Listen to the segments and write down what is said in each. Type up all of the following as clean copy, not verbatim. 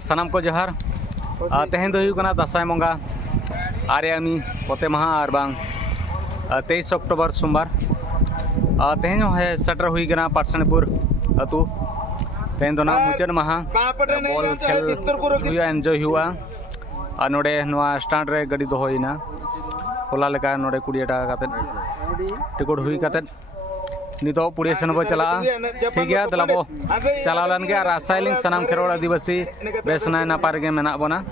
सानाम को जोहार तेहें दो हुई दसाई बंगा आर्यामी पोते महा और बांग 23 अक्टोबर सोमवार तेहें है सेटर हुई गना पाटसानीपुर अतु तेहें दो ना मुचाद महा बॉल खेल हुआ एंजॉय हुआ और नोडे नोआ स्टैंड रे गाड़ी दोहोइना होला लेका नोडे 20 टाका काते टिकट हुई काते नितो पुड़े सन बो चला ठीक है दला बो चला लन के रासायनिक सनाम खेरोड़ आदिवासी बेसना नापार के मेना बना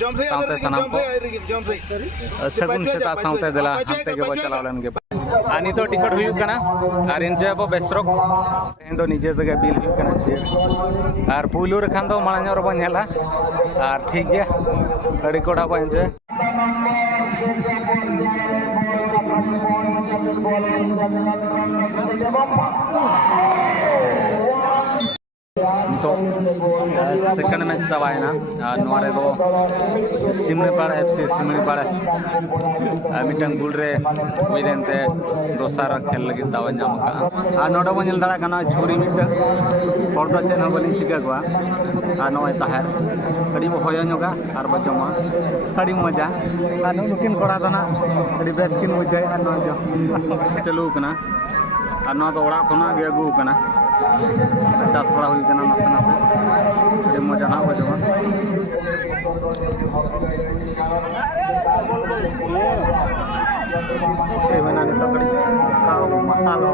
साउते सनाम को सगुन से ता साउते दला हमते के बो चला लन के नितो टिकट हुई कना और इनजे बो बेसरक तेंदो निजे जगह बिल हुई कना छे और पुलु रखान दो माळा रो बो नेला और ठीक है अड़ी कोडा बो एंजे तो सेकंड मैच चाबायना नोरे दो सिमलीपाड़ एफसी सिमलीपाड़ मिटन गुल रे हुईरेनते दोसार खेल लगी दावा नाम का नोडा बो नेल दाड़ा कना छुरी मिटन फोटो चेन बलिन चिका गवा नोय ताहर कड़ी बो होयो नोगा आर बो जमा कड़ी मजा नुकिन कोड़ा दना कड़ी बेस किन बुझाय नो जो चलू कना नो तो ओड़ा खना गे अगू कना चास बड़ा हुई कना नसे नसे कड़ी मजा ना हो जमा ए बना नि तकड़ी खाओ मसालो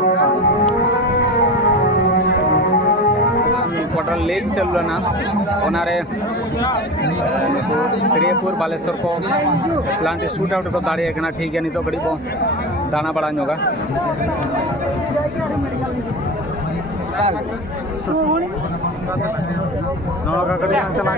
क्वार्टर लेग चल ना ओनारे श्रीपुर बालेश्वर को प्लांट शूट आउट को दाड़ी है ठीक है नितो गड़ी को दाना बड़ा होगा नौका कड़ी चला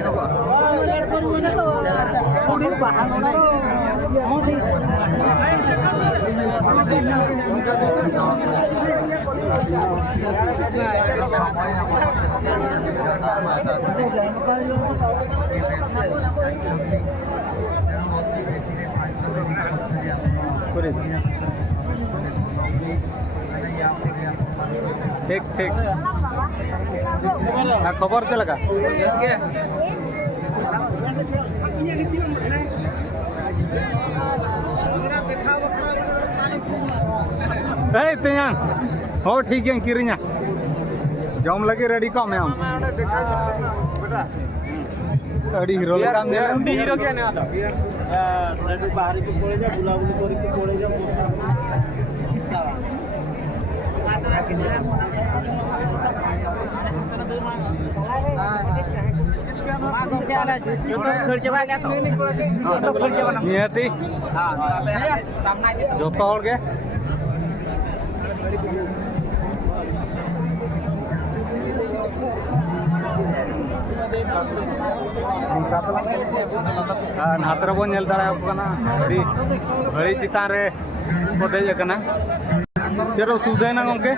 ठीक ठीक खबर क्या लगा हो ठीक है किरिया जम लगे रेडी कम है अड़ी हीरो लगा मेरे हीरो क्या ना आता रेडी बाहर को पड़े जा बुलाबुली करके पड़े जा नियति जो तो होड़ के नातर बो नेल दाड़ा कना अड़ी घड़ी चितान रे को देज कना तेरो सुविधा ना गंके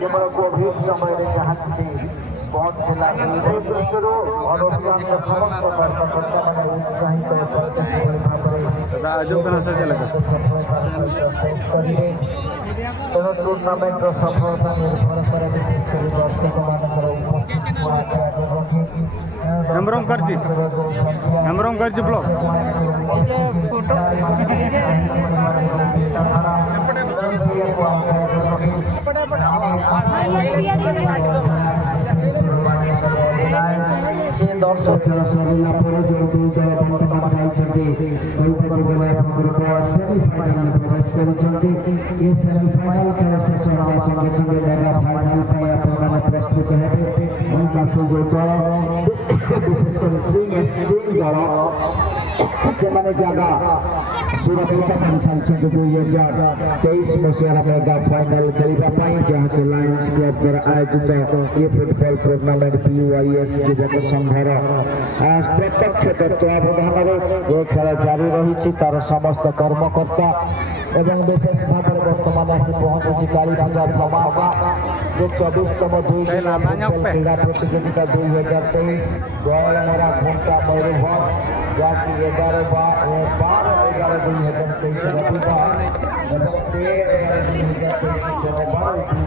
केवल कोविड समय बहुत टूर्नामेंट सफलता हेम्ब्रम करजी ब्लॉग से दर्शक सरिला पर जो दुईटा बर्तमान जाइछन्ती दुईटा ग्रुप सेमीफाइनल प्रवेश करिछन्ती ये सेमीफाइनल खेल शेष होने संगे संगे मेगा फाइनल पे अपन प्रस्तुत हेबे उनका से जो विशेषकर सिंह दल से जगह सुरक्षित कर सारी 2023 मसीहार मेगा फाइनाल खेलने जहाँ के लायंस क्लब द्वारा आयोजित ये फुटबॉल टूर्नामेंट PYS क्रीडक संघर प्रत्यक्ष तत्वावधान ये खेल जारी रही तार समस्त कर्मकर्ता एवं विशेष भाव में बर्तमान आसी पहुंची काली पूजा धमाका जो 24तम क्रीड़ा प्रतियोगिता 2023 गयलमरा घंटा मयूरभंज जहाँकि 11/12/11/2023 रविवार एवं 13/11/2023 सोमवार दिन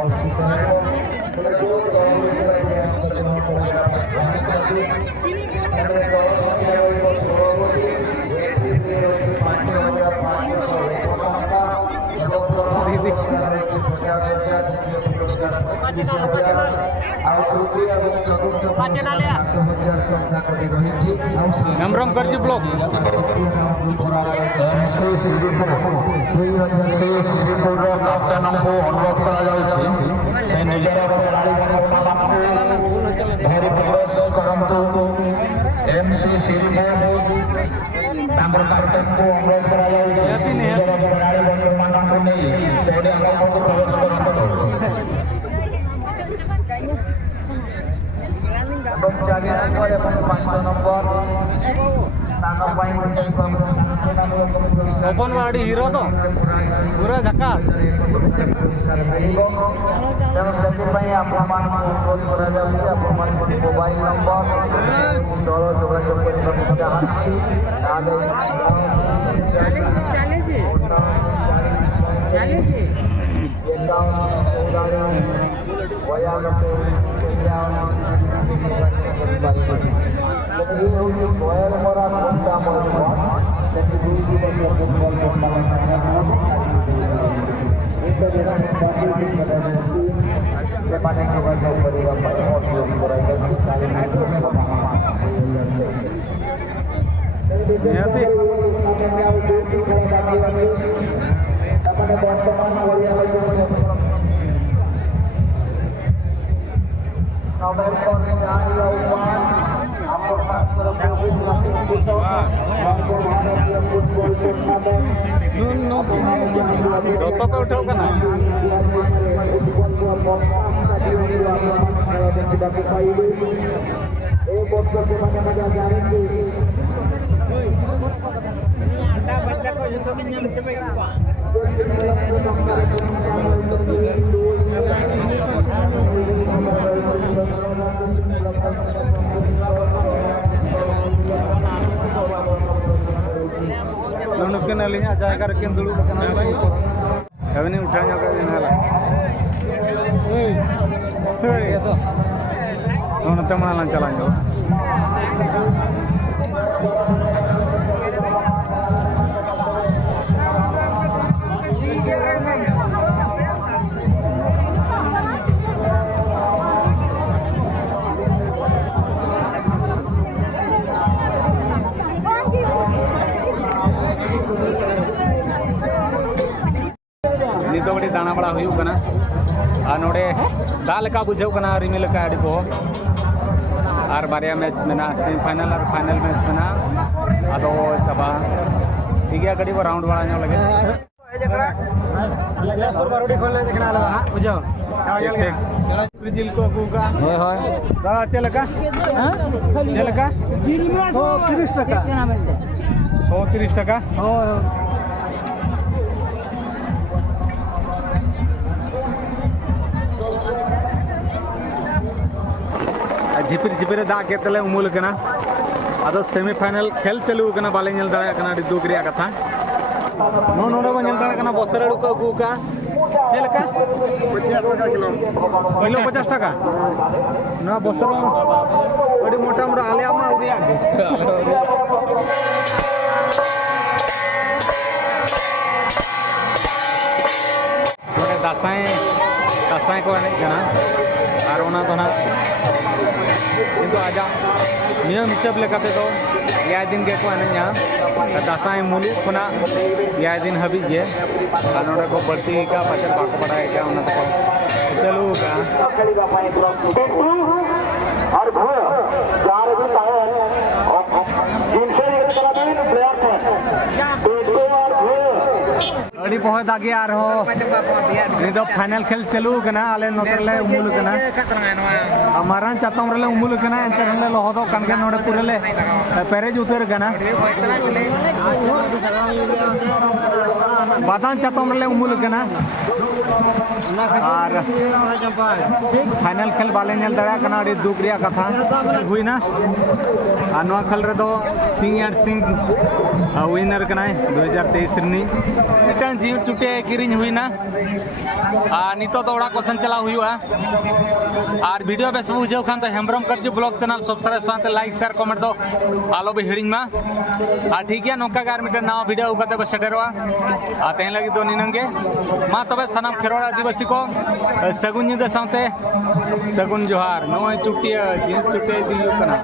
अनुष्ठित नम्रम करजी ब्लॉक अनुरोध ओपनवाड़ी हीरो तो पूरा झकास मोबाइल नंबर दल जोगाजोग पे उठाओ करना नुकसान अलिया जायगा रखें दुलू कभी नहीं उठा जाओ कभी ना नोनते मना चला जाओ तो बड़ी दाना बड़ा हुई कना नोड़े दाल का बुझे कना रिमिल का अड़ी को और बारिया मैच में ना सेमीफाइनल और फाइनल मैच में ना अदो चाबा ठीक है गड़ी को राउंड वाला नो लगे सुर बारोडी खोले देखना लगा हां बुझो जिल को गुगा होय होय दा चलका हां चलका 130 টাকা 130 টাকা होय झिपिर झिपिर दा के तले उमुल कना अदो सेमीफाइनल खेल चलू कना बाले नेल दाड़ा कना डी दुख रिया कथा नो नोडे बा नेल दाड़ा कना बसरड़ू को अगू का चेलका 50 টাকা ना बसर अडी मोटा मोटा आले मा उरिया नोडे दासाई को एने कना और ओना तो ना किंतु आजा नियम हिसाब लेकाते तो 5 दिन के को एने दासाई मुलु खुना 5 दिन हबी जे नोडे को बढ़ती का पाचर बाको पड़ाए क्या उना तो चलू का जार भी तायन जिनसे ये कराबीन प्लेयर थे तो और अड़ी बहुत दागे आ रहो ये तो फाइनल खेल चलू कना आले नोटरले उमुल कना हमारा चातम रले उमुल कना इंटरले लोहदो कनके नोडे पुरले पेरेज उतर कना बादान चातम रले उमुल कना और फाइनल खेल बाले नेल दड़ा कना अड़ी दुख रिया कथा हुईना आ नोआ खेल रे दो सिंह एंड सिंह विनर कना 2023 रनी मिटन जीव चुटे किरिंग हुईना नितो तो ओड़ा क्वेश्चन चला हुआ और वीडियो बेस बुझे खान तो Hembrom Karju blog channel subscribe साथ लाइक शेयर कमेंट दो आलो भी हिड़िंग मा ठीक है नौका गार मिटन नवा वीडियो उगते बस सेटेरवा तेन लगी तो निनंगे मा तबे सनाम खेरोड़ आदिवासी को सगुन निदा साथे सगुन जोहार नोय चुटिया जीव चुटे दियु कना।